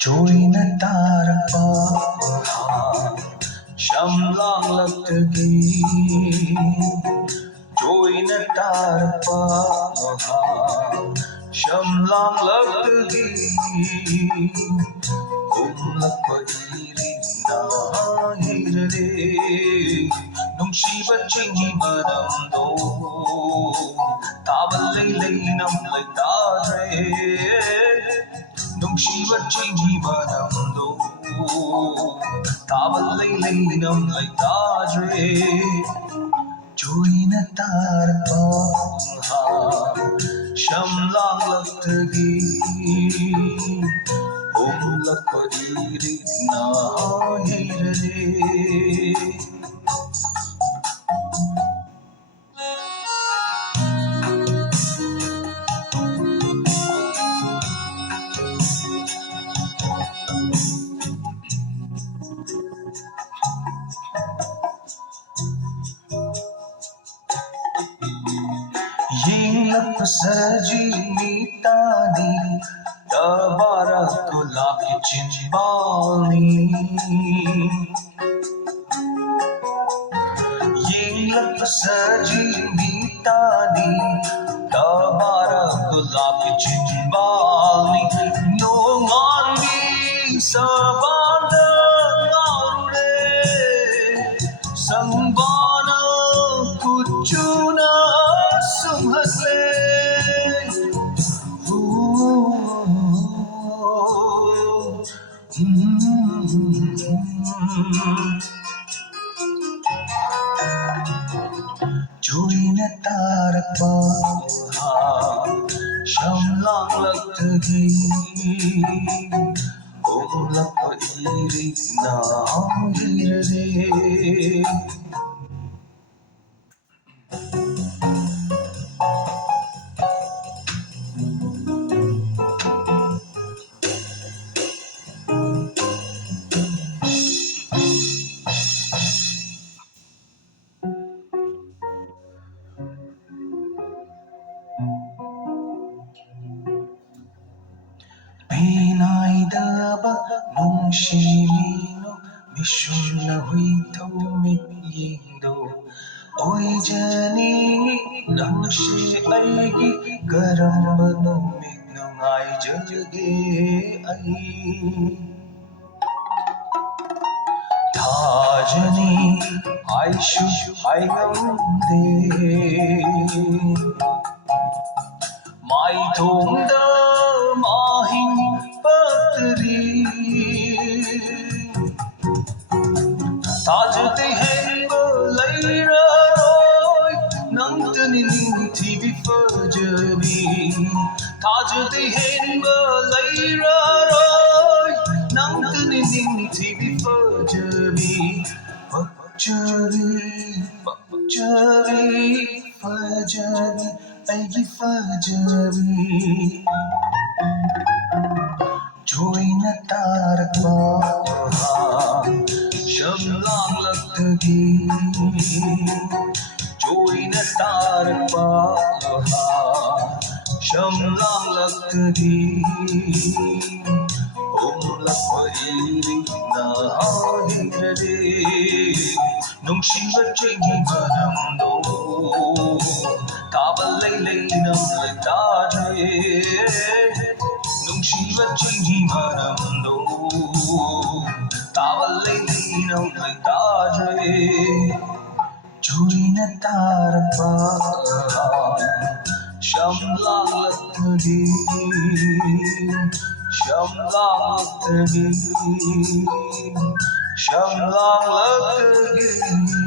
Joina tarpa shamlang lagtagi Joina tarpa shamlang lagtagi Kumlak iri na hirare Nungsibat chingi manamdo Tabalay nam lagdadre Nungsibat chingi manamdo Tabalay nam lagdadre Joina tarpa shamlang lagtagi Kumlak iri na hirare Yinglap sa jinitani Tabara ko laki chinbani Yinglap sa jinitani Tabara ko laki chinbani Nungan di sa bandang aure Sangbana kuchuna sumhasle Joina tarpa shamlang lagtagi Kumlak iri na hirare Pinaydaba nung shimino Mishun na huito miyindo Oy jani nang shi aigi Garamba numit nung ay jage ay Tajani ay shu ay gamde Mai thongda mahing patri Tajte hengo laira roy Nangtani ninti bifajabi Tajte hengo laira roy Nangtani ninti bifajabi Fajabi, fajabi, fajabi Aigi fajabi Joina tarpa shamlang lagtagi Joina tarpa shamlang lagtagi Kumlak iri na hirare Nung shibat chingi manamdo Tabalay nam lagdadre Nung shibat chingi manamdo Tabalay nam lagdadre Joina tarpa shamlang lagtagi Shamlang lagtagi Shamlang lagtagi